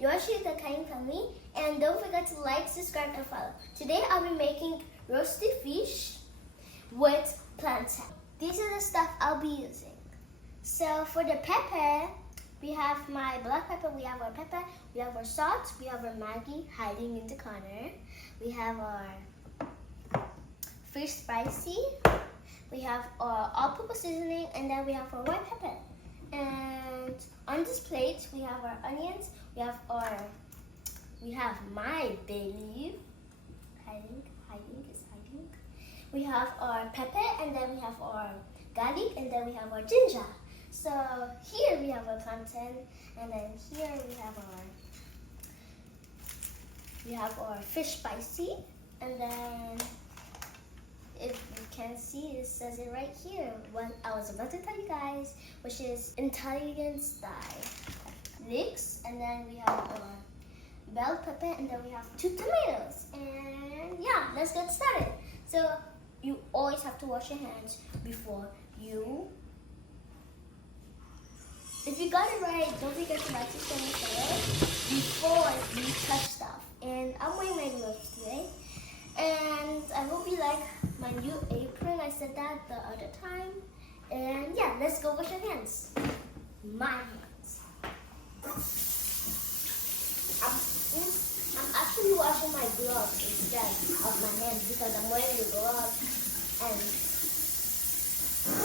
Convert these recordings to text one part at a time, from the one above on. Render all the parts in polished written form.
yours is the kind family, and don't forget to like, subscribe, and follow. Today I'll be making roasted fish with plantains. These are the stuff I'll be using. So for the pepper, we have my black pepper, we have our pepper, we have our salt, we have our Maggi hiding in the corner. We have our fish spicy, we have our all-purpose seasoning, and then we have our white pepper. And on this plate, we have our onions, we have my bay leaf, hiding. We have our pepper, and then we have our garlic, and then we have our ginger. So here we have our plantain, and then here we have our fish spicy, and then if you can see, it says it right here what I was about to tell you guys, which is Italian style leeks, and then we have our bell pepper, and then we have 2 tomatoes. And yeah, let's get started. So you always have to wash your hands before you. If you got it right, don't forget to like, subscribe, and follow before you touch stuff. And I'm wearing my gloves today. And I hope you like my new apron. I said that the other time. And yeah, let's go wash your hands. My hands. I'm actually washing my gloves instead of my hands because I'm wearing the gloves. And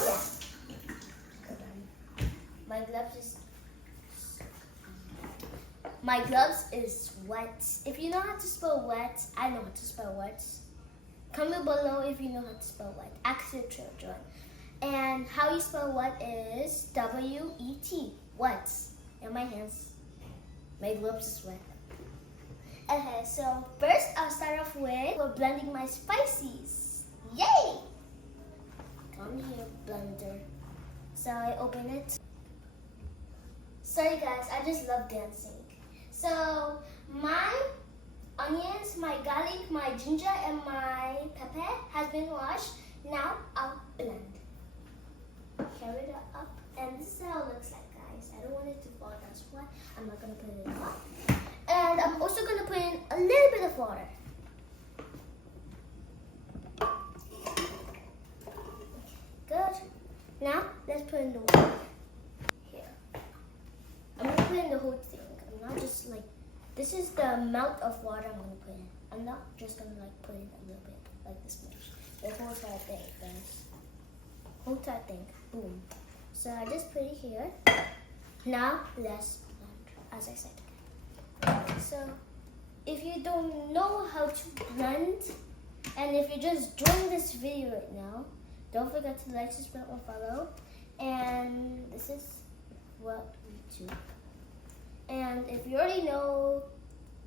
yeah. My gloves is wet. If you know how to spell wet, I know how to spell wet. Comment below if you know how to spell wet. Ask your children. And how you spell wet is W-E-T. Wet. And my hands, my gloves is wet. Okay, so first I'll start off with blending my spices. Yay! Come here, blender. So I open it. Sorry guys, I just love dancing. So my onions, my garlic, my ginger, and my pepper has been washed. Now I'll blend. Carry it up, and this is how it looks like, guys. I don't want it to fall, that's why I'm not gonna put it in. And I'm also gonna put in a little bit of water. Good. Now let's put in the water. I'm going to put in the whole thing. I'm not just like, this is the amount of water I'm going to put in. I'm not just going to like put in a little bit, like this much. The whole entire thing, guys. Whole entire thing. Boom. So I just put it here. Now let's blend, as I said. So if you don't know how to blend, and if you're just joining this video right now, don't forget to like, subscribe, and follow. And this is what we do. And if you already know,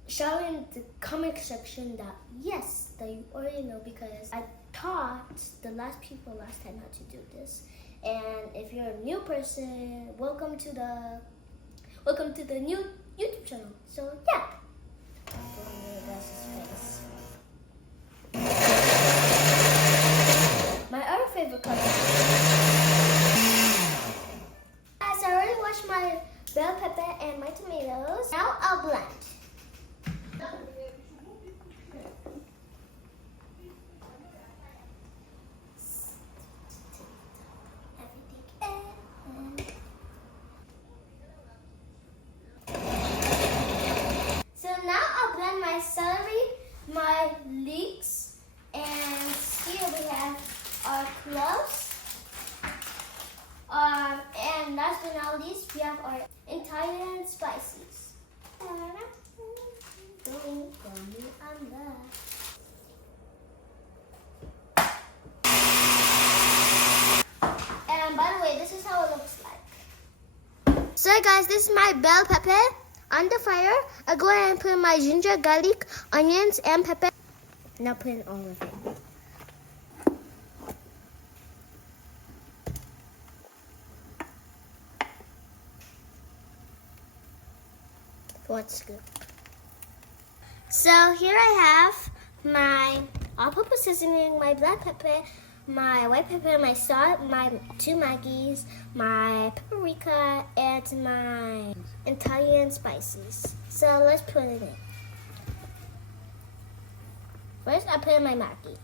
shout in the comment section that yes, that you already know, because I taught the last people last time how to do this. And if you're a new person, welcome to the new YouTube channel. So yeah. My other favorite color. Guys, I already washed my bell pepper and my tomatoes. Now I'll blend. So now I'll blend my celery, my leeks, and here we have our cloves. And last but not least, we have our Italian spices. And by the way, this is how it looks like. So guys, this is my bell pepper on the fire. I go ahead and put in my ginger, garlic, onions, and pepper. Now put in all of it. What's good? So here I have my all-purpose seasoning, my black pepper, my white pepper, my salt, my 2 Maggies, my paprika, and my Italian different spices. So let's put it in. First, I put in my Maggi.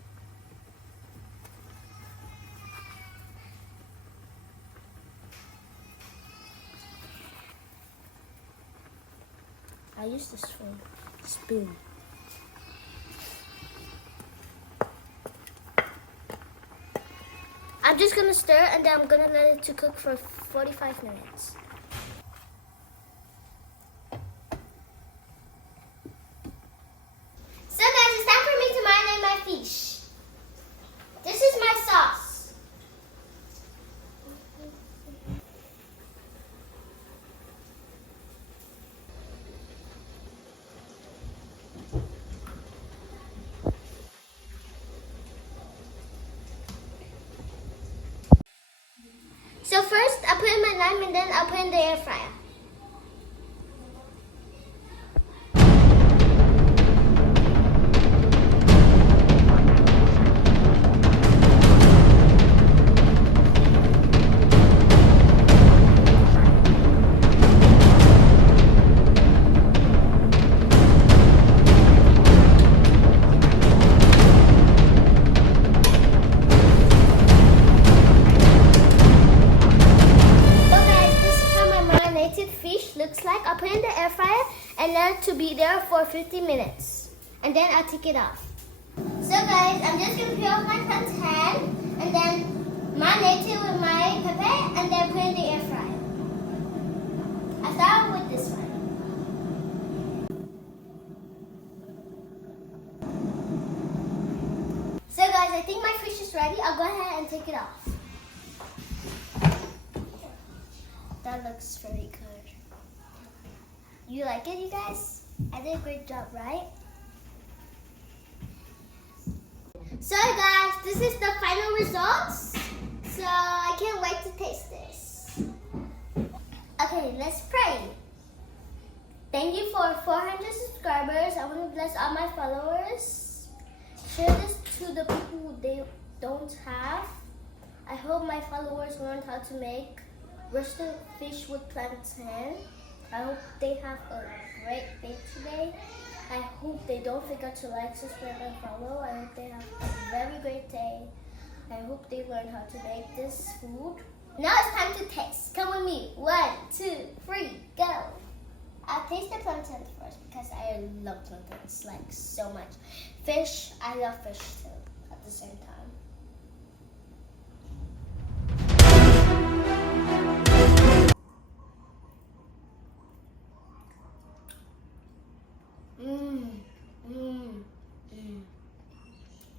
I use this spoon. I'm just gonna stir and then I'm gonna let it to cook for 45 minutes. So guys, it's time for me to marinate my fish. This is my sauce. So first, I put in my lime and then I'll put in the air fryer. Looks like I'll put it in the air fryer and let it to be there for 50 minutes and then I'll take it off. So guys, I'm just gonna peel off my plantain and then marinate it with my pepper and then put it in the air fryer. I start with this one. So guys, I think my fish is ready. I'll go ahead and take it off. That looks very good. You like it, you guys? I did a great job, right? So guys, this is the final results. So I can't wait to taste this. Okay, let's pray. Thank you for 400 subscribers. I want to bless all my followers. Share this to the people who they don't have. I hope my followers learn how to make roasted fish with plantain. I hope they have a great day today. I hope they don't forget to like, subscribe, and follow. I hope they have a very great day. I hope they learn how to make this food. Now it's time to taste. Come with me. 1, 2, 3, go. I'll taste the plantains first because I love plantains like so much. Fish, I love fish too at the same time.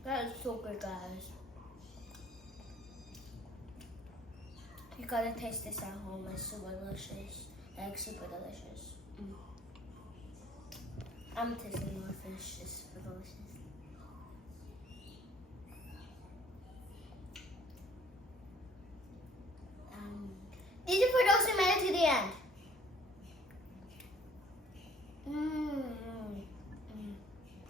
That is so good, guys. You gotta taste this at home. It's super delicious. Like super delicious. I'm tasting more fish. It's super delicious. These are for those who made it to the end.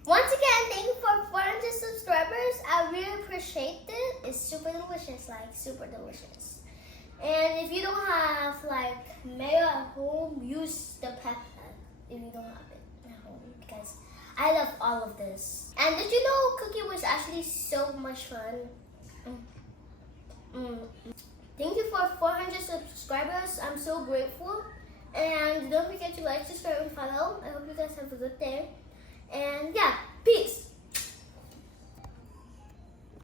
Once again, thank you for 400 subscribers. I really appreciate it. It's super delicious, like super delicious. And if you don't have like mayo at home, use the pepper if you don't have it at home because I love all of this. And did you know cooking was actually so much fun? Thank you for 400 subscribers. I'm so grateful. And don't forget to like, subscribe, and follow. I hope you guys have a good day.